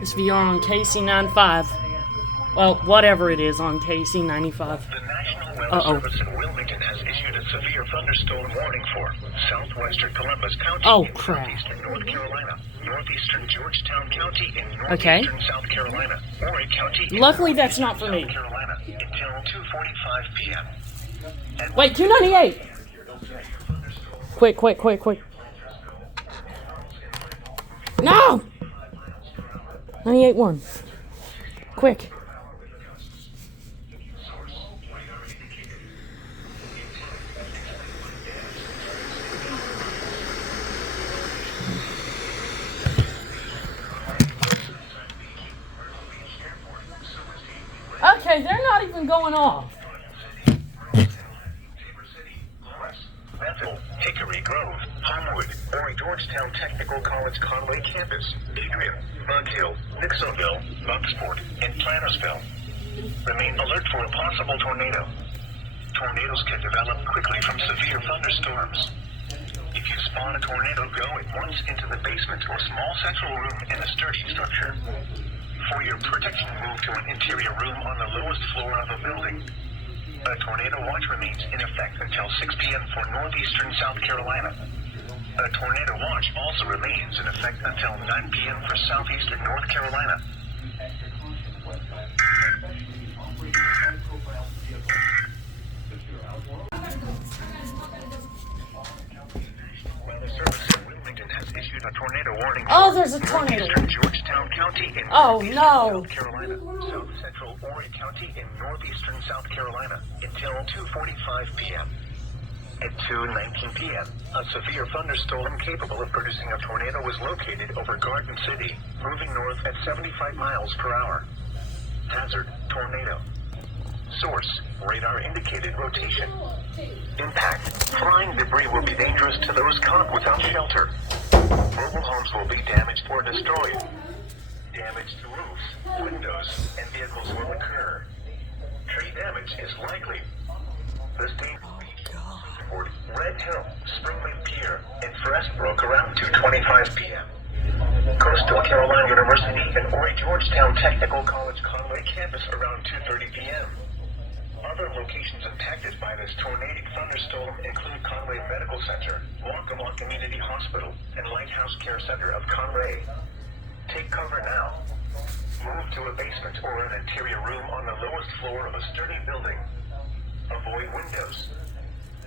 This VR on KC95. Well, whatever it is on KC95. The National Weather Service in Wilmington has issued a severe thunderstorm warning for southwestern Columbus County in southeastern North Carolina, northeastern Georgetown County in northeastern South Carolina, Horry County in luckily that's not for me. South Carolina until 2:45 p.m. Wait, 298! Quick. No! 98.1. Quick. Okay, they're not even going off. Bethel, Hickory Grove, Homewood, Horry Georgetown Technical College Conway Campus, Adrian, Bug Hill, Nixonville, Bucksport, and Plantersville. Remain alert for a possible tornado. Tornadoes can develop quickly from severe thunderstorms. If you spot a tornado, go at once into the basement or small central room in a sturdy structure. For your protection, move to an interior room on the lowest floor of a building. A tornado watch remains in effect until 6 p.m. for northeastern South Carolina. A tornado watch also remains in effect until 9 p.m. for southeastern North Carolina. Weather Service in Wilmington has issued a tornado warning Oh, there's a tornado. northeastern Georgetown County in northeastern South Carolina, south central Horry County in northeastern South Carolina until 2:45 p.m. At 2:19 p.m., a severe thunderstorm capable of producing a tornado was located over Garden City, moving north at 75 miles per hour. Hazard: tornado. Source: radar indicated rotation. Impact: flying debris will be dangerous to those caught without shelter. Mobile homes will be damaged or destroyed. Damage to roofs, windows, and vehicles will occur. Tree damage is likely. The state report Red Hill, Springman Pier, and Freshbrook around 2:25 p.m. Coastal Carolina University and Horry Georgetown Technical College Conway campus around 2:30 p.m. Other locations impacted by this tornadic thunderstorm include Conway Medical Center, Waccamaw Community Hospital, and Lighthouse Care Center of Conway. Take cover now. Move to a basement or an interior room on the lowest floor of a sturdy building. Avoid windows.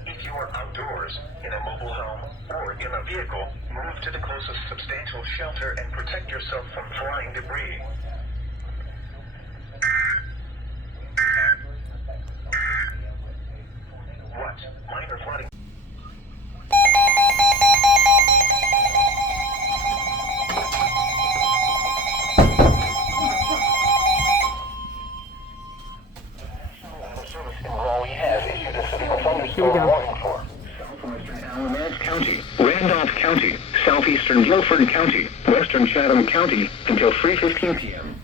If you are outdoors, in a mobile home, or in a vehicle, move to the closest substantial shelter and protect yourself from flying debris. What? Minor flooding? Here we go. Southwestern Alamance County, Randolph County, southeastern Guilford County, western Chatham County until 3:15 p.m.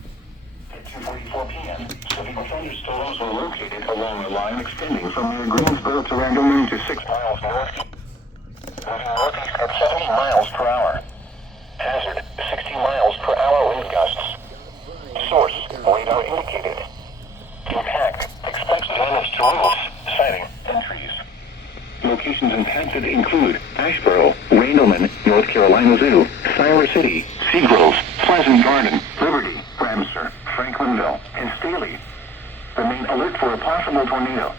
At 2:44 p.m., severe thunderstorms were located along a line extending from near Greensboro to Randleman to 6 miles north, moving northeast at 70 miles per hour. Hazard: 60 miles per hour wind gusts. Source: radar indicated. Impact: expected damage to roofs, siding, and trees. Locations impacted include Asheboro, Randleman, North Carolina Zoo, Siler City, Seagrove, Pleasant Garden, Liberty, Ramsar, Franklinville, and Staley. Remain alert for a possible tornado.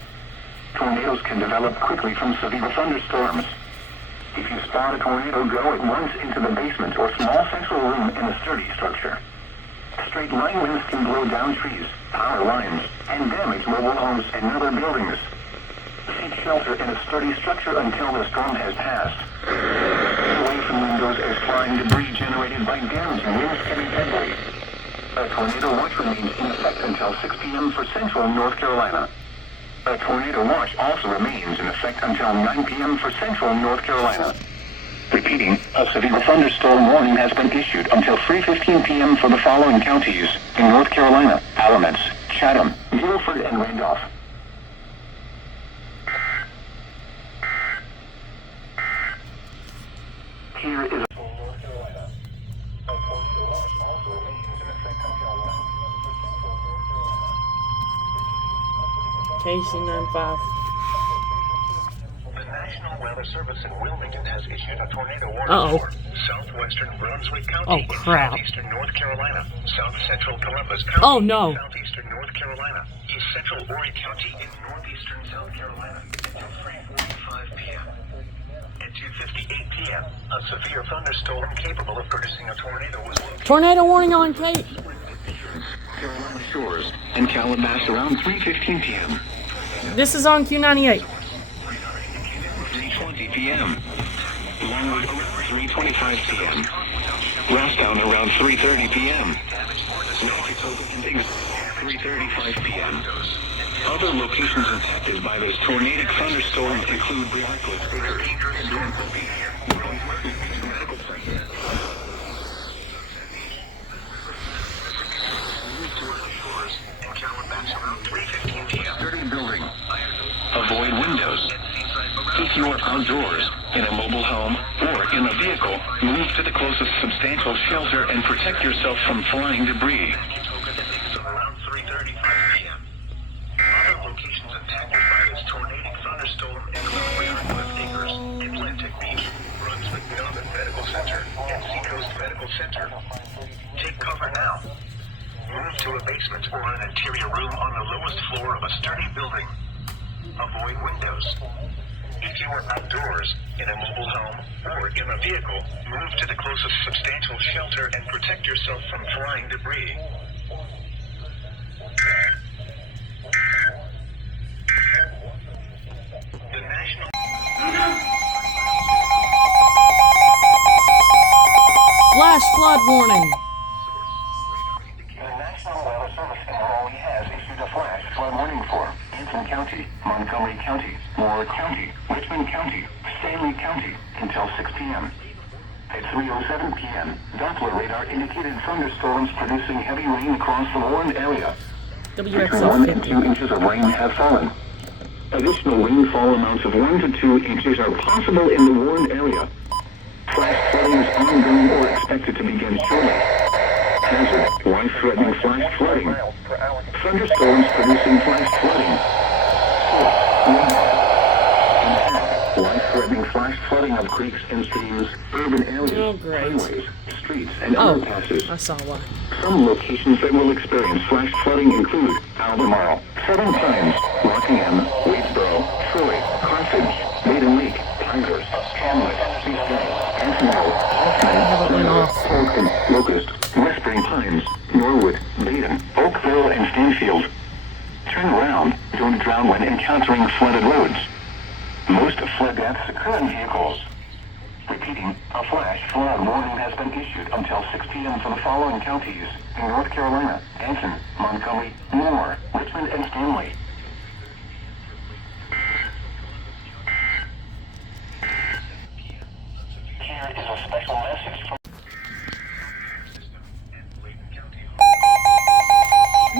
Tornadoes can develop quickly from severe thunderstorms. If you spot a tornado, go at once into the basement or small central room in a sturdy structure. Straight line winds can blow down trees, power lines, and damage mobile homes and other buildings. Seek shelter in a sturdy structure until the storm has passed. Stay away from windows as flying debris generated by damaging winds can be deadly. A tornado watch remains in effect until 6 p.m. for central North Carolina. A tornado watch also remains in effect until 9 p.m. for central North Carolina. Repeating, a severe thunderstorm warning has been issued until 3:15 p.m. for the following counties in North Carolina: Alamance, Chatham, Guilford, and Randolph. Here is North Carolina. A tornado watch also remains in effect KC95. The National Weather Service in Wilmington has issued a tornado warning Uh-oh. for southwestern Brunswick County, Oh, crap. southeastern North Carolina, south central Columbus County, Oh, no. southeastern North Carolina, east central Horry County, and northeastern South Carolina until 3:45 p.m. At 2:58 p.m., a severe thunderstorm capable of producing a tornado was located Tornado warning on Cape. Carolina shores and Calabasas around 3:15 p.m. This is on Q98. 3:20 p.m. Longwood around 3:25 p.m. Rosstown around 3:30 p.m. 3:35 p.m. Other locations impacted by this tornadic thunderstorm include Briarcliff, building. Avoid windows. If you are outdoors, in a mobile home, or in a vehicle, move to the closest substantial shelter and protect yourself from flying debris. Around 3:35 p.m. Other locations impacted by this tornadic thunderstorm include Briarcliff Acres, Atlantic Beach, Brunswick Northern Medical Center, and Seacoast Medical Center. Take cover now. Move to a basement or an interior room on the lowest floor of a sturdy building. Avoid windows. If you are outdoors, in a mobile home, or in a vehicle, move to the closest substantial shelter and protect yourself from flying debris. The National Flash flood warning. The National Weather Service in Raleigh has issued a flash flood warning for Anson County, Montgomery County, Moore County, Richmond County, Stanley County until 6 p.m. At 3:07 p.m., Doppler radar indicated thunderstorms producing heavy rain across the Warren area. Between 1 and 2 inches of rain have fallen. Additional rainfall amounts of 1 to 2 inches are possible in the Warren area. Flash flooding is ongoing or expected to begin shortly. Hazard, life-threatening flash flooding. Thunderstorms producing flash flooding. Life-threatening flash flooding of creeks and streams, urban areas, Oh, great. highways, streets, and Oh, underpasses. I saw one. Some locations that will experience flash flooding include Albemarle, Southern Pines, Rockingham, Wadesboro, Troy, Carthage, Maiden Lake, Pinehurst, Hamlet, East Bay, Anthonyville, Hoffman, Holton, Locust, Westbury Pines, Norwood, Baden, Oakville, and Stanfield. Turn around. Don't drown when encountering flooded roads. Most flood deaths occur in vehicles. Repeating, a flash flood warning has been issued until 6 p.m. for the following counties in North Carolina: Anson, Montgomery, Moore, Richmond, and Stanley. Here is a special message from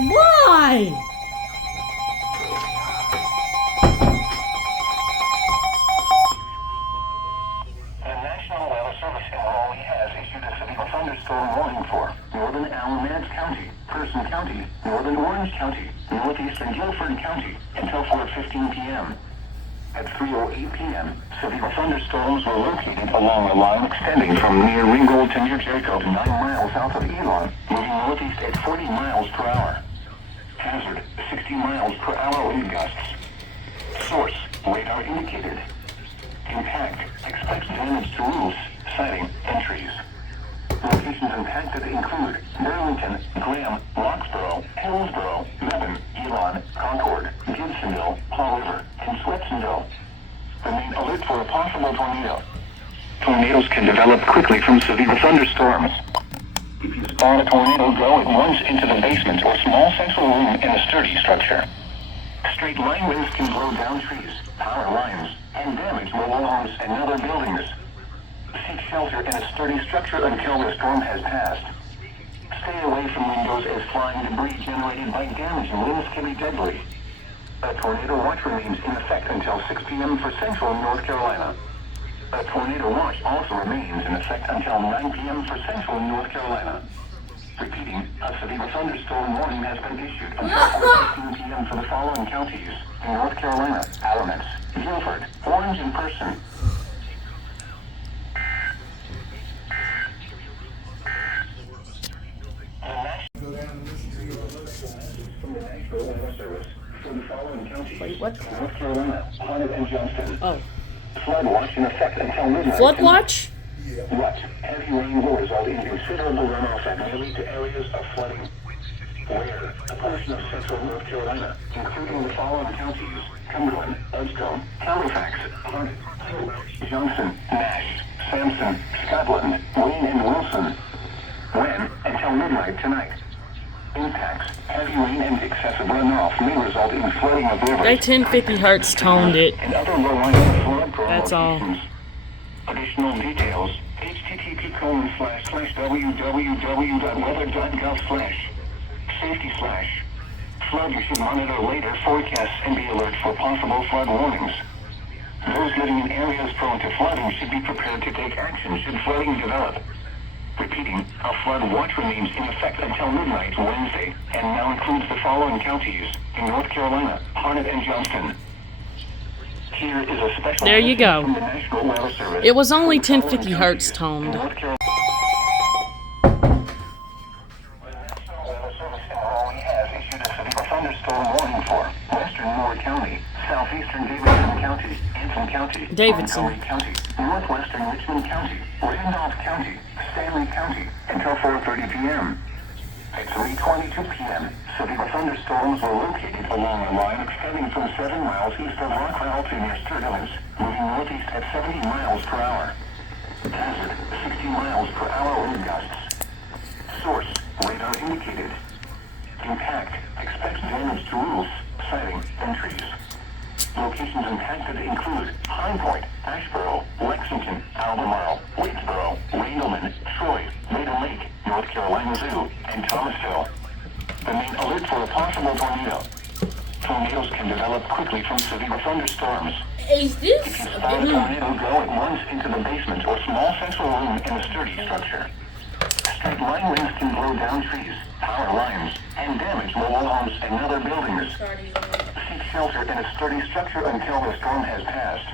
Why? The National Weather Service in Raleigh has issued a severe thunderstorm warning for northern Alamance County, Person County, northern Orange County, northeastern Guilford County until 4:15 p.m. At 3:08 p.m., severe thunderstorms were located along a line extending from near Ringgold to near Jericho to 9 miles south of Elon, moving northeast at 40 miles per hour. Hazard, 60 miles per hour wind gusts. Source, radar indicated. Impact, expects damage to roofs, siding, and trees. Locations impacted include Burlington, Graham, Roxborough, Hillsborough, Mebane, Elon, Concord, Gibsonville, Paul River, and Swetsonville. Remain alert for a possible tornado. Tornadoes can develop quickly from severe thunderstorms. If you spot a tornado, go at once into the basement or small central room in a sturdy structure. Straight line winds can blow down trees, power lines, and damage mobile homes and other buildings. Seek shelter in a sturdy structure until the storm has passed. Stay away from windows as flying debris generated by damaging winds can be deadly. A tornado watch remains in effect until 6 p.m. for central North Carolina. A tornado watch also remains in effect until 9 p.m. for central North Carolina. Repeating, a severe thunderstorm warning has been issued until 4:15 p.m. for the following counties in North Carolina: Alamance, Guilford, Orange in Person. From the National Weather Service for the following counties: Wait, what? North Carolina, Harnett and Johnston. Oh. Flood watch in effect until midnight. Flood watch? What? Heavy rain will result in considerable runoff that may lead to areas of flooding. Where? A portion of central North Carolina, including the following counties: Cumberland, Edgecombe, Halifax, Harnett, Johnson, Nash, Sampson, Scotland, Wayne, and Wilson. When? Until midnight tonight. Impacts: heavy rain and excessive runoff may result in flooding of rivers. They 1050 hertz toned it. And other low-lying flood prone That's all. locations. Additional details: http://www.weather.gov/safety/. Flood. You should monitor later forecasts and be alert for possible flood warnings. Those living in areas prone to flooding should be prepared to take action should flooding develop. Repeating, a flood watch remains in effect until midnight Wednesday, and now includes the following counties in North Carolina: Harnett and Johnston. Here is a special There you message go. from the National Weather Service. It was only For the following 1050 hertz counties toned. in North Carolina. The National Weather Service in Raleigh has issued a severe thunderstorm warning for western Moore County, southeastern Davidson County, Anson County, Davidson. Montgomery County, northwestern Richmond County, Randolph County, Stanley County, until 4:30 p.m. At 3:22 p.m., severe thunderstorms were located along a line extending from 7 miles east of Rockwell to near Sturgis, moving northeast at 70 miles per hour. Hazard: 60 miles per hour wind gusts. Source: radar indicated. Impact: expect damage to roofs, siding, and trees. Locations impacted include High Point, Asheboro, Lexington, Albemarle, Wadesboro, Randleman, Troy, Maiden Lake, North Carolina Zoo, and Thomasville. Remain alert for a possible tornado. Tornadoes can develop quickly from severe thunderstorms. Is this If you spot a tornado, go at once into the basement or small central room in a sturdy structure. Straight line winds can blow down trees, power lines, and damage mobile homes and other buildings. Seek shelter in a sturdy structure until the storm has passed.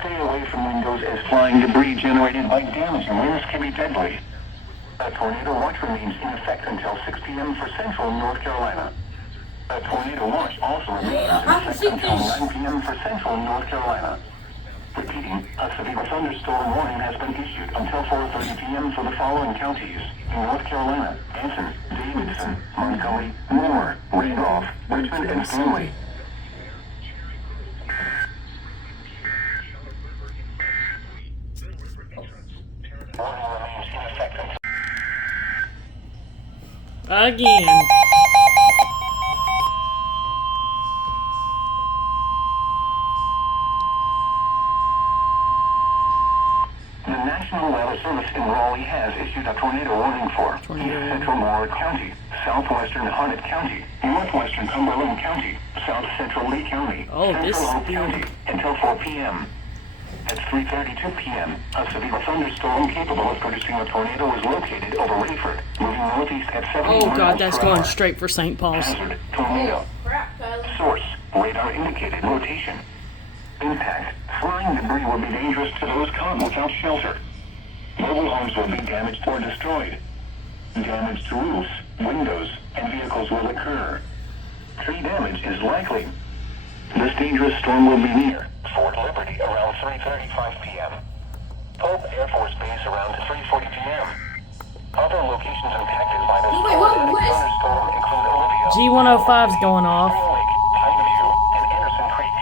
Stay away from windows as flying debris generated by damaging winds can be deadly. A tornado watch remains in effect until 6 p.m. for central North Carolina. A tornado watch also remains in effect until 9 p.m. for central North Carolina. Repeating, a severe thunderstorm warning has been issued until 4:30 p.m. for the following counties in North Carolina: Anson, Davidson, Montgomery, Moore, Randolph, Richmond, and Stanley. Warning remains in effect until again? The National Weather Service in Raleigh has issued a tornado warning for Tornado. Central Moore County, southwestern Harnett County, northwestern Cumberland County, south central Lee County, Oh, central this is Hope big. County, until 4 p.m. At 3:32 p.m., a severe thunderstorm capable of producing a tornado is located over Rayford, moving northeast at 70 Oh miles god, that's per going hour. straight for St. Paul's. Hazard: tornado. Crap, Tyler. Source: radar indicated rotation. Impact: flying debris will be dangerous to those caught without shelter. Mobile homes will be damaged or destroyed. Damage to roofs, windows, and vehicles will occur. Tree damage is likely. This dangerous storm will be near Fort Liberty around 3:35 p.m. Pope Air Force Base around 3:40 p.m. Other locations impacted by this Wait, what? tornadic thunderstorm include Olivia, G105's going off. Spring Lake, Pineview, and Anderson Creek.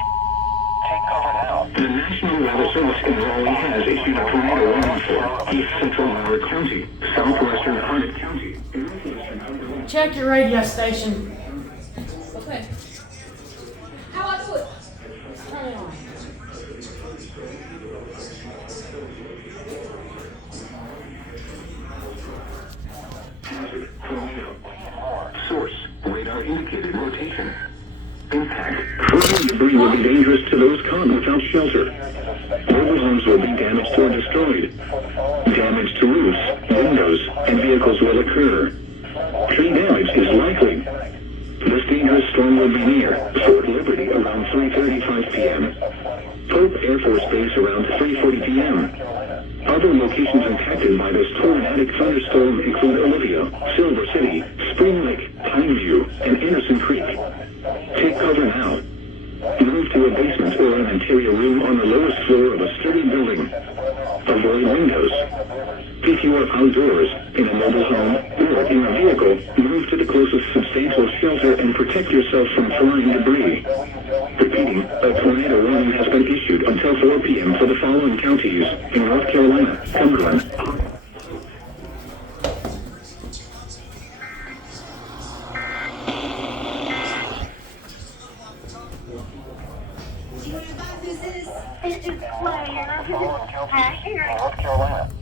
Take cover now. The National Weather Service in Raleigh has issued a tornado warning for East Central Howard County, southwestern Harnett County, and northwestern Cumberland. Check your radio station. Okay. How I do it? Turn it on. Tornado. Source: radar indicated rotation. Impact: flying debris will be dangerous to those caught without shelter. Mobile homes will be damaged or destroyed. Damage to roofs, windows, and vehicles will occur. Tree damage is likely. This dangerous storm will be near Fort Liberty around 3:35 p.m. Pope Air Force Base around 3:40 p.m. Other locations impacted by this tornadic thunderstorm include Olivia, Silver City, Spring Lake, Pineview, and Anderson Creek. Take cover now. Move to a basement or an interior room on the lowest floor of a sturdy building. Avoid windows. If you are outdoors, in a mobile home, or in a vehicle, move to the closest substantial shelter and protect yourself from flying debris. Repeating, a tornado warning has been issued until 4 p.m. for the following counties in North Carolina, Cumberland.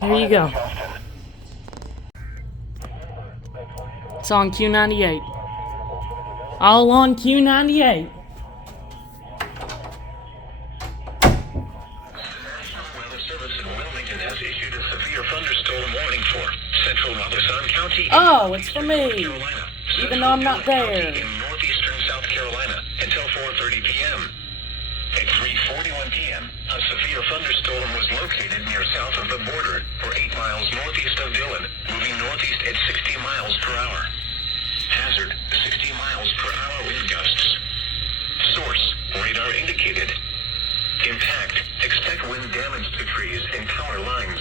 There you go. It's on Q98. All on Q98. Oh, it's for me. Even though I'm not there. In northeastern South Carolina until 4:30 p.m. At 3:41 p.m., a severe thunderstorm was located near south of the border, or 8 miles northeast of Dillon, moving northeast at 60 miles per hour. Hazard, 60 miles per hour wind gusts. Source, radar indicated. Impact, expect wind damage to trees and power lines.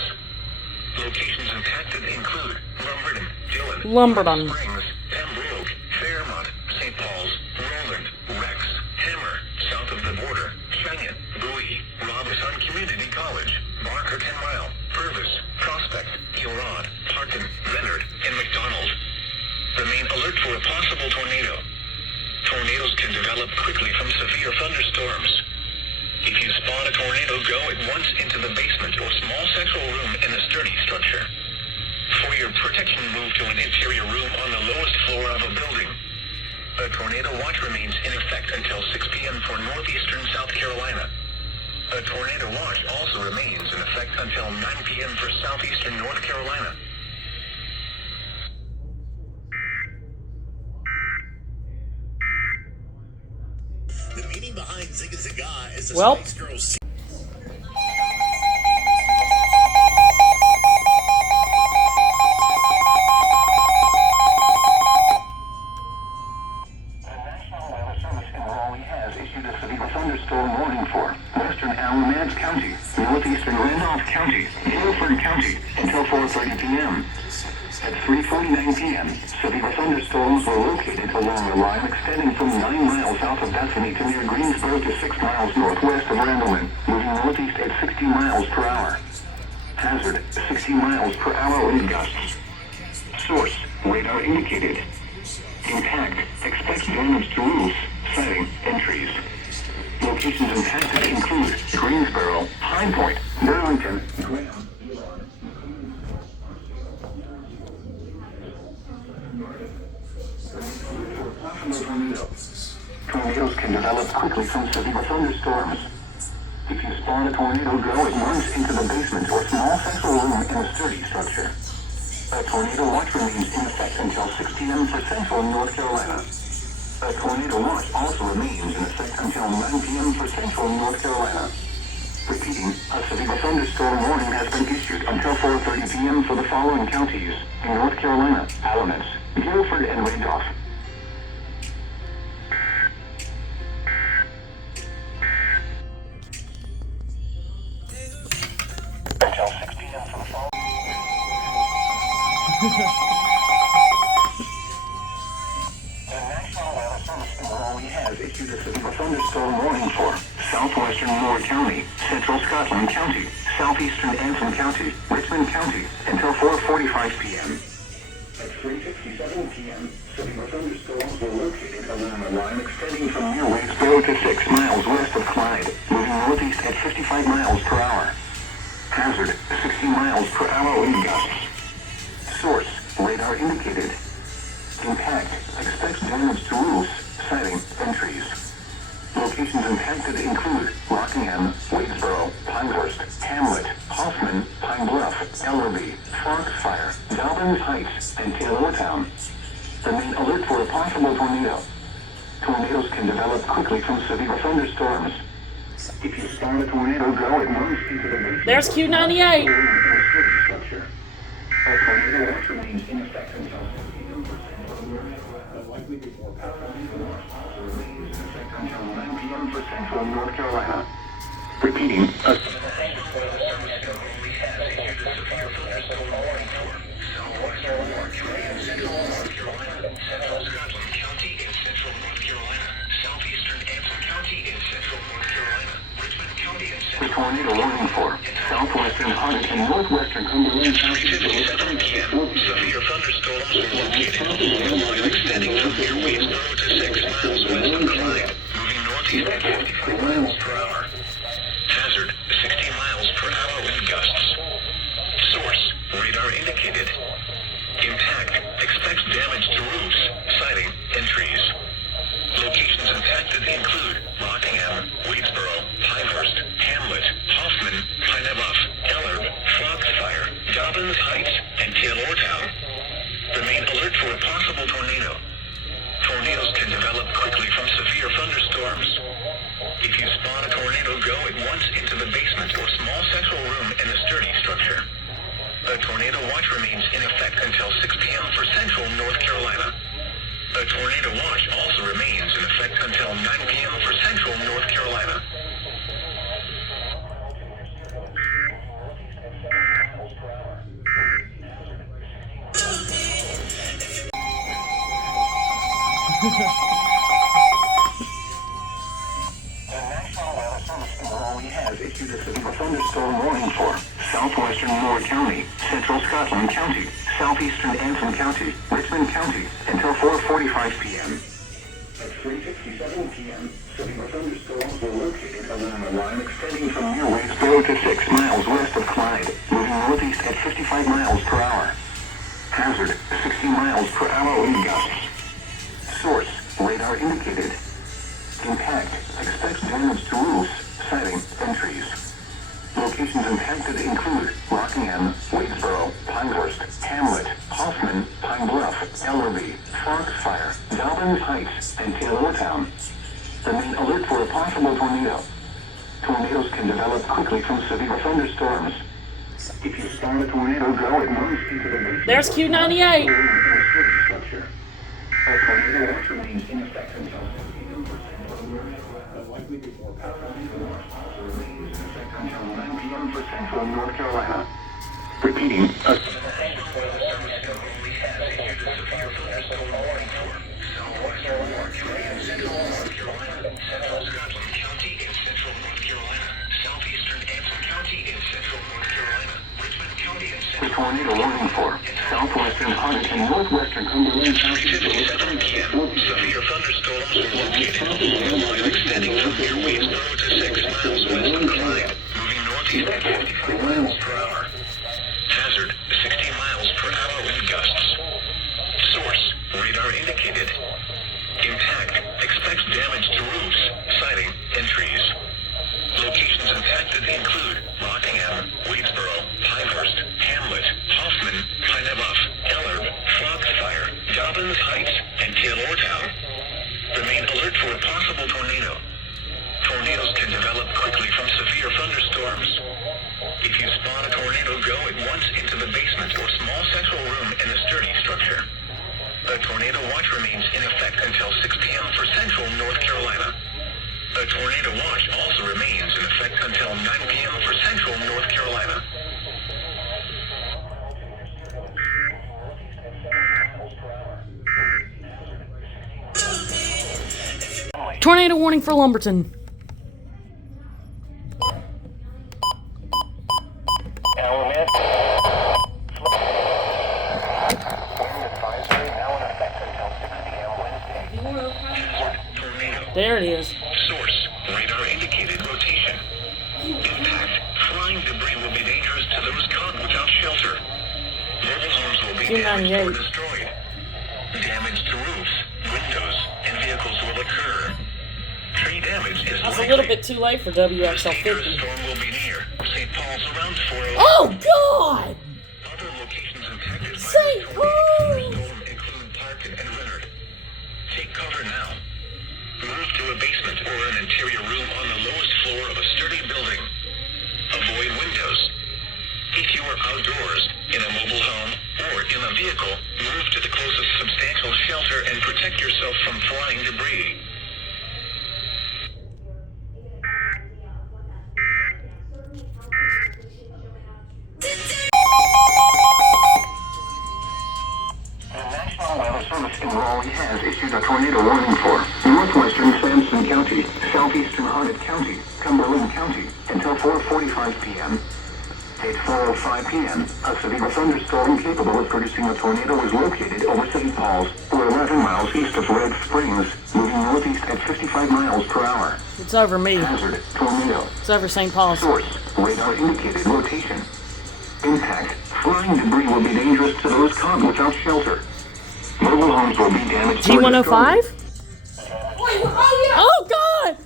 Locations impacted include Lumberton, Dillon, Springs, Pembroke, Fairmont, St. Paul's, Roland, Rex, Hammer, south of the border, Cheyenne, Bowie, Robertson Community College, Barker 10 Mile, Purvis, Prospect, Elrod, Parkin, Leonard, and McDonald. Remain alert for a possible tornado. Tornadoes can develop quickly from severe thunderstorms. If you spot a tornado, go at once into the basement or small central room in a sturdy structure. For your protection, move to an interior room on the lowest floor of a building. A tornado watch remains in effect until 6 p.m. for northeastern South Carolina. A tornado watch also remains in effect until 9 p.m. for southeastern North Carolina. The meaning behind Zigga Zagga is the Well. Spice Girls. Thunderstorm warning for western Alamance County, northeastern Randolph County, Guilford County until 4:30 p.m. At 3:49 p.m., severe thunderstorms were located along the line extending from 9 miles south of Bethany to near Greensboro to 6 miles northwest of Randleman, moving northeast at 60 miles per hour. Hazard, 60 miles per hour wind gusts. Source, radar indicated. Impact, expect damage to roofs, siding, and trees. Locations impacted include Greensboro, Pine Point, Burlington, Graham, Tornadoes can develop quickly from severe thunderstorms. If you spawn a tornado, go at once into the basement or small central room in a sturdy structure. A tornado watch remains in effect until 6 p.m. for central North Carolina. A tornado watch also remains in effect until 9 p.m. for central North Carolina. Repeating, a severe thunderstorm warning has been issued until 4:30 p.m. for the following counties in North Carolina: Alamance, Guilford, and Randolph. Until 6 p.m. for the following. The National Weather Service in Raleigh has issued a severe thunderstorm warning for southwestern Moore County, central Scotland County, southeastern Antrim County, Richmond County, until 4:45 p.m. At 3:57 p.m., severe thunderstorms were located along a line extending from near Wadesboro to 6 miles west of Clyde, moving northeast at 55 miles per hour. Hazard, 60 miles per hour wind gusts. Source, radar indicated. Impact, expect damage to roofs, siding, and trees. Locations impacted include Rockingham, Wadesboro, Pinehurst, Hamlet, Hoffman, Pine Bluff, Ellerby, Foxfire, Dobbins Heights, and Taylor Town. Remain alert for a possible tornado. Tornadoes can develop quickly from severe thunderstorms. If you spawn a tornado, go at once into the basement. There's Q98. Structure. A tornado watch remains in effect until likely before powerful remains in effect until 9 p.m. for central North Carolina. Repeating. Central Scotland County in central North Carolina, southeastern Antrim County in central North Carolina, Richmond County in central. The tornado warning for southwestern Hunt and northwestern Cumberland. 3:57 p.m. Severe thunderstorms were located in a line extending from near Wadesboro to 6 miles west of Clyde, moving northeast at 55 miles per hour. Hazard: 60 miles per hour wind gusts. Source: radar indicated. Impact: expects damage to roofs, siding, and trees. Locations impacted include Rockingham, Wadesboro, Pinehurst, Hamlet, Hoffman, Pinebuff, Ellard, Foxfire, Dobbins Heights, and Taylortown. Remain alert for a possible tornado. Tornadoes can develop quickly from severe thunderstorms. If you spot a tornado, go at once into the basement or small central room in the sturdy structure. A tornado watch remains in effect until 6 p.m. for central North Carolina. A tornado watch also remains in effect until 9 p.m. for central North Carolina. The National Weather Service only has issued a severe thunderstorm warning for southwestern Moore County, central Scotland County, southeastern Antrim County, Richmond County, until 4:45 p.m. At 3:57 p.m., severe thunderstorms were located along a line extending from near Wadesboro to 6 miles west of Clyde, moving northeast at 55 miles per hour. Hazard: 60 miles per hour wind gusts. Source: radar indicated. Impact: expects damage to roofs, siding, and trees. Locations impacted include Rockingham, Wadesboro, Pinehurst, Hamlet, Hoffman, Pine Bluff, Ellerby, Foxfire, Dobbins Heights, and Taylortown. Remain alert for a possible tornado. Tornadoes can develop quickly from severe thunderstorms. If you spawn a tornado, go at once into the basement. There's Q98. Structure. A tornado watch remains in effect until likely before powerful remains in effect until 9 p.m. for central North Carolina. Repeating. Central Scotland County in central North Carolina, southeastern Antrim County in central North Carolina, Richmond County in central. The tornado warning for southwestern Hunt and northwestern Cumberland. 3:57 p.m. Severe thunderstorms were located along a line extending from near Wadesboro to 6 miles west of Clyde, moving northeast at 55 miles per hour. Hazard: 60 miles per hour wind gusts. Source: radar indicated. Impact: expects damage to roofs, siding, and trees. Locations impacted include Rockingham, Wadesboro, Pinehurst, Hamlet, Hoffman, Pinebuff, Ellard, Foxfire, Dobbins Heights, and Taylortown. Remain alert for a possible tornado. Tornadoes can develop quickly from severe thunderstorms. If you spot a tornado, go at once into the basement or small central room in the sturdy structure. A tornado watch remains in effect until 6 p.m. for central North Carolina. A tornado watch also remains in effect until 9 p.m. for central North Carolina. Tornado warning for Lumberton. There it is. Source: radar indicated rotation. Impact: flying debris will be dangerous to those caught without shelter. Mobile homes will be damaged or destroyed. Damage to roofs, windows, and vehicles will occur. Tree damage is That's likely. a little bit too late for Dangerous WXL50. storm will be near St. Paul's around 4:00. Oh, God! Other locations impacted by St. Paul! Include Park and Renner. Take cover now. Move to a basement or an interior room on the lowest floor of a sturdy building. Avoid windows. If you are outdoors, in a mobile home, or in a vehicle, move to the closest substantial shelter and protect yourself from flying debris. The National Weather Service in Raleigh has issued a tornado warning for northwestern Sampson County, southeastern Harnett County, Cumberland County, until 4:45 p.m. At 4:05 p.m., a severe thunderstorm capable of producing a tornado was located over St. Paul's, or 11 miles east of Red Springs, moving northeast at 55 miles per hour. It's over me. Hazard, tornado. It's over St. Paul's. Source, radar indicated rotation. Impact, flying debris will be dangerous to those caught without shelter. Mobile homes will be damaged. or G105? destroyed. Wait, oh yeah! Oh, God!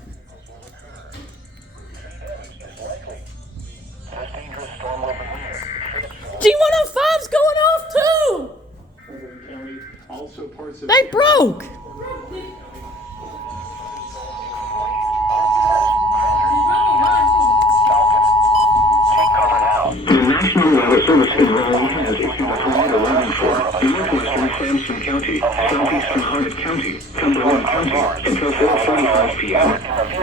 This dangerous storm will be near. G105's going off, too! County, also parts of They broke! Take cover now. The National Weather Service in Raleigh has issued a tornado warning for northwestern Sampson County, southeastern Harnett County, Cumberland County, until 4:45 p.m. At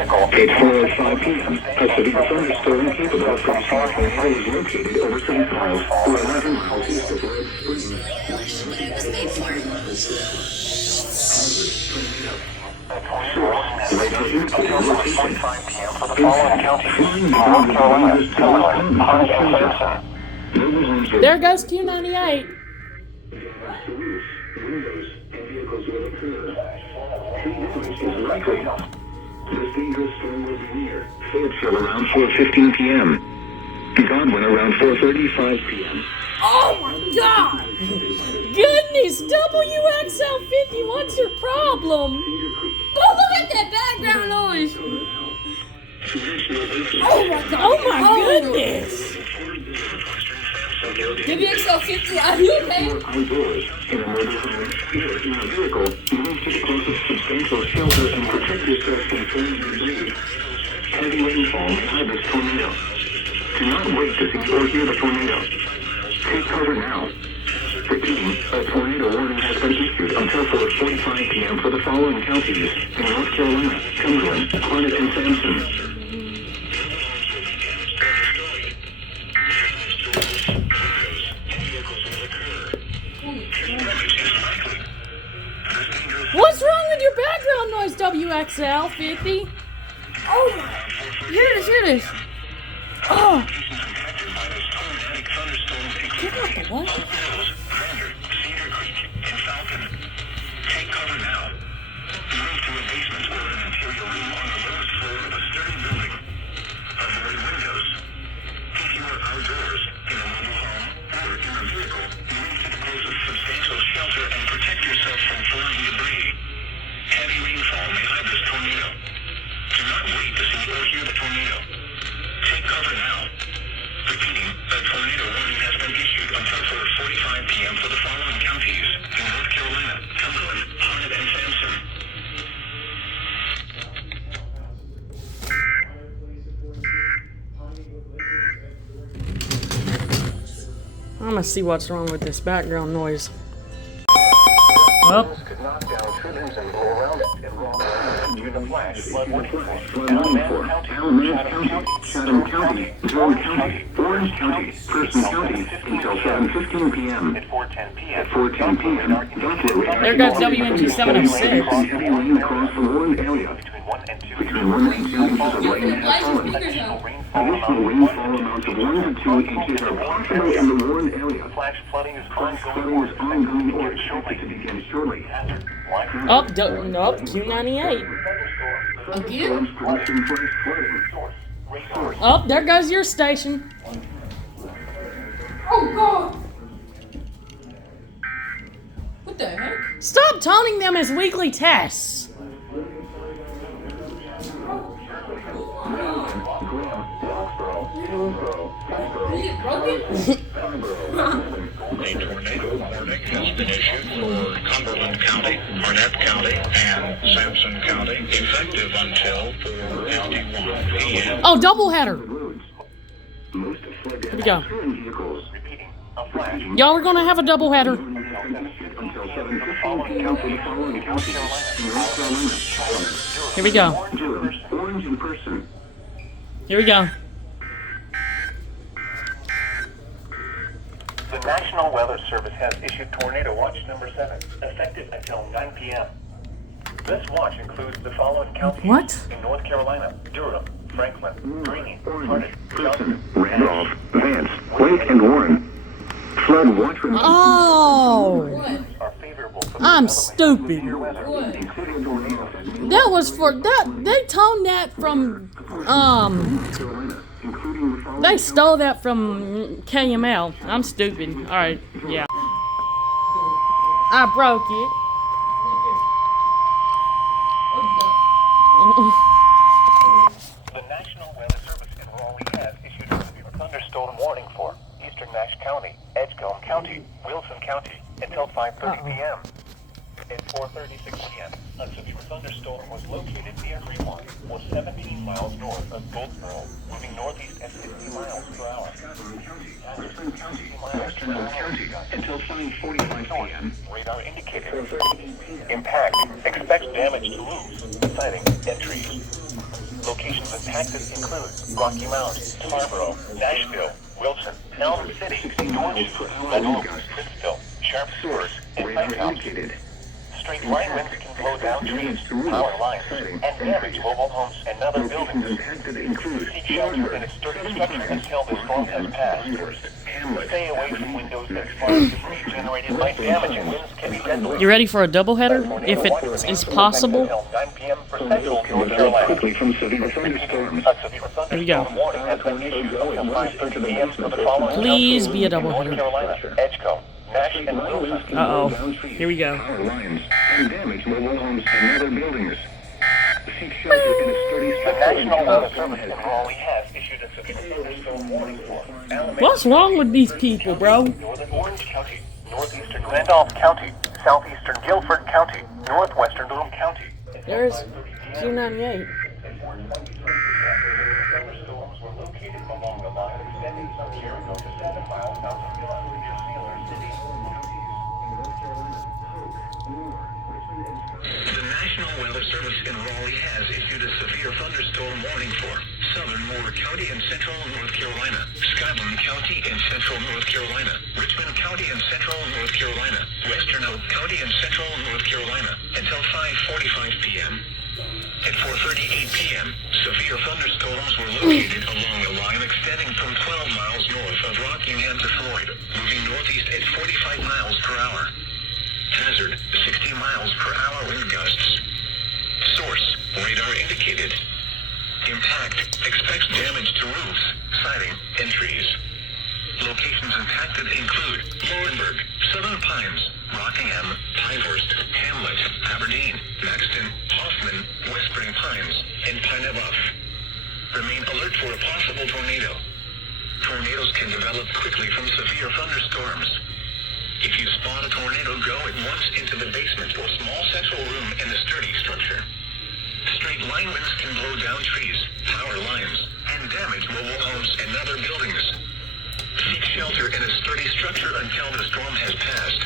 4:05 p.m., a severe thunderstorm capable of producing a tornado is located over St. Paul's, or 11 miles east of Red Springs. Radar indicated rotation. Flying debris is dangerous to those caught without shelter. Mobile homes will There goes Q98. roof, windows, and vehicles will occur. Tree damage is likely. This dangerous storm will be near Fayetteville around 4:15 p.m. Godwin around 4:35 p.m. Oh, my God! Goodness, WXL50, what's your problem? Oh, look at that background noise! Oh, my God. Oh, my goodness! WXL50, are you okay? Outdoors, in a mobile home, or in a vehicle, move to the closest substantial shelter and protect yourself from falling debris. Heavy rainfall may hide this tornado. Do not wait to see or hear the tornado. Take cover now. Repeating, a tornado warning has been issued until 4:45 p.m. for the following counties in North Carolina, Cumberland, Harnett, and Sampson. What's wrong with your background noise, WXL50? Oh my! Hear this! Oh! Get out the what? Cedar Creek, and Falcon. Take cover now. Move to a basement or an interior room on the lowest floor of a sturdy building. Avoid windows. If you are outdoors, in a mobile home, or in a vehicle, move to the closest substantial shelter and protect yourself from flying debris. Heavy rainfall may hide this tornado. Do not wait to see or hear the tornado. Take cover now. Repeating, a tornado warning has been issued until 4:45 p.m. for the following counties in North Carolina, Cumberland, Harnett, and Sampson. I'm gonna see what's wrong with this background noise. Well, Could knock down trimmings and blow around it. Near the flash, flood warning for Alamance County, Chatham County, Durham County, Orange County, Person County, until 7:15 p.m. At 4:10 p.m., Buffalo radar there goes WMG706. heavy rain across the Warren area. Between 1 and 2 inches of rain has fallen. Additional rainfall amounts of 1 to 2 inches are possible in the Warren area. Flash flooding is ongoing or expected to begin shortly. Up, nope, Q98. Again? Producing flash flooding. Oh, there goes your station. Oh god! What the heck? Stop taunting them as weekly tests. Is it broken? A tornado has been issued for Cumberland County, Harnett County, and Sampson County, effective until 4:51 p.m. Oh, doubleheader. Most flood Here we go. vehicles. Y'all are gonna have a doubleheader. Until 7:15 p.m. for the following counties: North Carolina, Here we go. Durham, Orange in person. Here we go. The National Weather Service has issued Tornado Watch number 7, effective until 9 p.m. This watch includes the following counties What? in North Carolina: Durham, Franklin, Greene, Harnett, Person, Johnson, Randolph, Vance, Wake, and Warren. Flood watch remains Oh, are favorable for the I'm development of stupid. severe weather. including tornadoes. that was for that. They toned that from Carolina, including the following They stole that from KML. I'm stupid. All right, yeah. I broke it. The National Weather Service in Raleigh has issued a severe thunderstorm warning for eastern Nash County, Edgecombe County, Wilson County until 5:30 p.m. At 4:36 p.m., a severe thunderstorm was located near Fremont, was 17 miles north of Goldsboro, moving northeast at 60 miles per hour. Western County until 5:45 p.m. Radar indicated impact. Expects damage to roofs, siding, and trees. Locations impacted include Rocky Mount, Tarboro, Nashville, Wilson, Elm City, Norwich, Lenore, Princeville, Sharp Sewers, and Radar Lighthouse. indicated. Straight line winds can blow down trees, power lines, and damage mobile homes and other Locations buildings. impacted include Seek shelter in a sturdy structure until the storm has passed. Hamlet, Stay away from windows that spark debris generated by damaging winds can be deadly. You ready for a doubleheader? If it is possible. Until 9 p.m. for central tornadoes can North develop Carolina. quickly from severe thunderstorms. A severe Here we go. thunderstorm warning has been issued until 5:30 p.m. for the following Please counties be a in North doubleheader. Carolina, Edgecombe, Nash, and Wilson. Uh-oh. Here we go. Power lines and damage mobile homes and other buildings. Seek shelter in a sturdy The structure National until Weather the storm Service has in passed. Raleigh has issued a severe thunderstorm warning for Alameda, What's wrong with these people, bro? Northern Orange County, northeastern Randolph County, southeastern Guilford County, northwestern Durham County. There's 298. Thunderstorms were located along the line extending from Jericho to 7 miles south of Philadelphia, Sailor City. The National Weather Service in Raleigh has issued a severe thunderstorm warning for southern Moore County and central North Carolina, Scotland County and central North Carolina, Richmond County and central North Carolina, Western Oak County and central North Carolina until 5:45 p.m. At 4:38 p.m., severe thunderstorms were located along a line extending from 12 miles north of Rockingham to Floyd, moving northeast at 45 miles per hour. Hazard, 60 miles per hour wind gusts. Source, radar indicated. Impact, expects damage to roofs, siding, and trees. Locations impacted include Laurinburg, Southern Pines, Rockingham, Pinehurst, Hamlet, Aberdeen, Maxton, Hoffman, West Spring Pines, and Pinebuff. Remain alert for a possible tornado. Tornadoes can develop quickly from severe thunderstorms. If you spot a tornado, go at once into the basement or small central room in a sturdy structure. Straight line winds can blow down trees, power lines, and damage mobile homes and other buildings. Seek shelter in a sturdy structure until the storm has passed.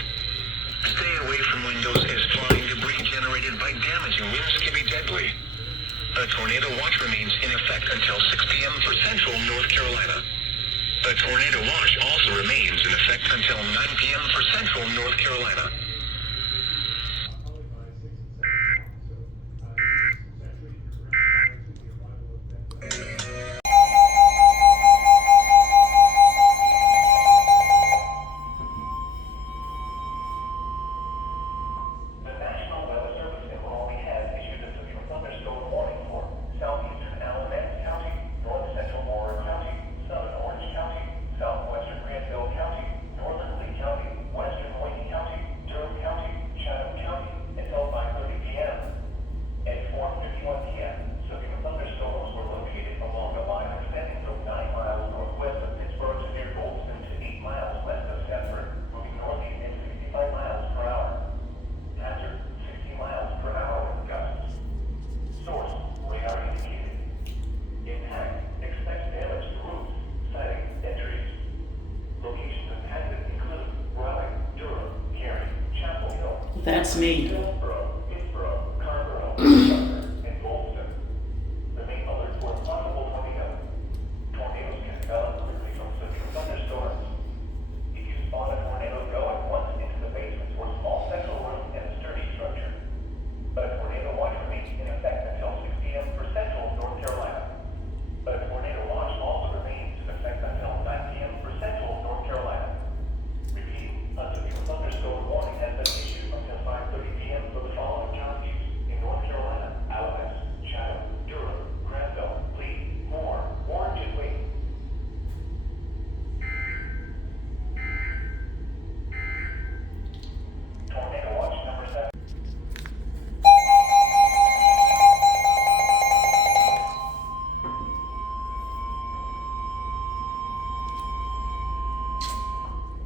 Stay away from windows as flying debris generated by damaging winds can be deadly. A tornado watch remains in effect until 6 p.m. for central North Carolina. A tornado watch also remains in effect until 9 p.m. for central North Carolina. The National Weather Service in Raleigh has issued a severe thunderstorm warning for southeastern Alameda County, north central Moore County, southern Orange County, southwestern Granville County, northern Lee County, western Wayne County, Durham That's me. Hillsborough, Carrboro, and Goldston. The main alerts were possible tornado. Tornadoes can develop quickly from severe thunderstorms. If you spot a tornado, go at once into the basement or small central room and a sturdy structure. A tornado watch remains in effect until 6 p.m. for central North Carolina. A tornado watch also remains in effect until 9 p.m. for central North Carolina. Repeating, a severe thunderstorm warning has been issued until 5:30 p.m. for the following counties in North Carolina: Alamance, Chatham, Durham, Granville, Lee, Moore, Orange, and Wayne. Tornado watch number 7.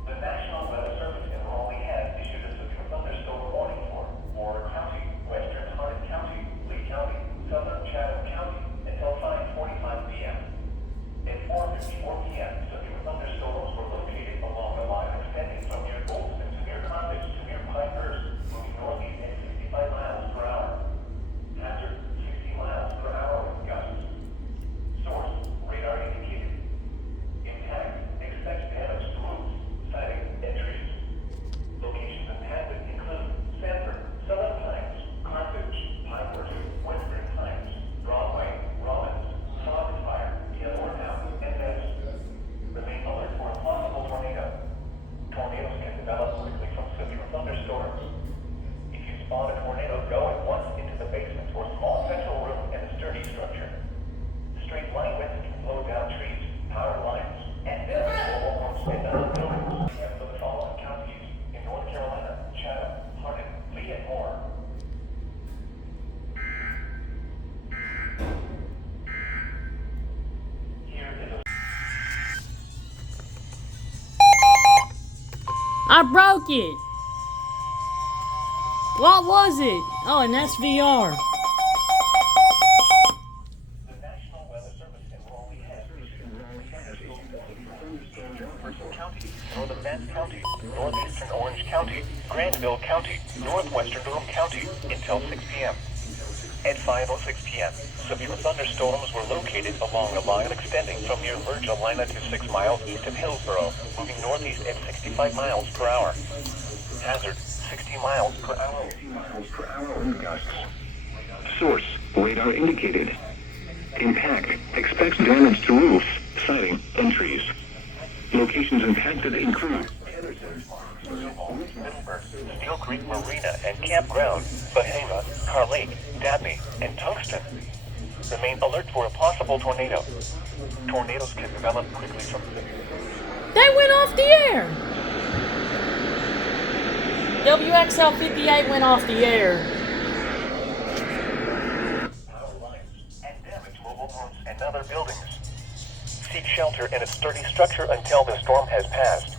The National Weather Service in Raleigh has issued a severe thunderstorm warning for Warren County, Western Hardin County, Lee County, Southern Chatham County until 5:45 p.m. At 4:54 p.m., severe thunderstorms were located along the line extending from near Goldston to near Carthage to near Pinehurst, moving northeast at 65 miles per hour. Hazard 60 miles per hour with gusts. Source radar indicated. Impact expect damage to roofs, siding, and trees. Locations impacted include Sanford, Southern Pines, Carthage, Pinehurst, Western Pines, Broadway, Rollins, Foxfire, Yellowtown, and Ness. Remain alert for a possible tornado. Tornadoes can develop quickly from severe thunderstorms. If you spot a tornado, go at once into the basement or small central room and a sturdy structure. Straight line winds can blow down trees, power lines, and damage mobile homes and other buildings. And for the following counties in North Carolina: Chatham, Hardin, Lee, and Moore. Here is a I broke it. What was it? Oh, an SVR. The National Weather Service in Raleigh has Jefferson County, Northern Vance County, Northeastern Orange County, Granville County, Northwestern Durham County until 6 p.m. At 5:06 p.m., severe thunderstorms were located along a line extending from near Virgilina to 6 miles east of Hillsborough, moving northeast at 65 miles per hour. Hazard 60 miles per hour. 60 miles per hour wind gusts. Source radar indicated. Impact expects damage to roofs, siding, and trees. Locations impacted include Middleburg, Steel Creek Marina and Campground, Bahama, Car Lake, Dabney, and Tungsten. Remain alert for a possible tornado. Tornadoes can develop quickly from They went off the air. WXL 58 went off the air. power lines and damage mobile homes and other buildings. Seek shelter in a sturdy structure until the storm has passed.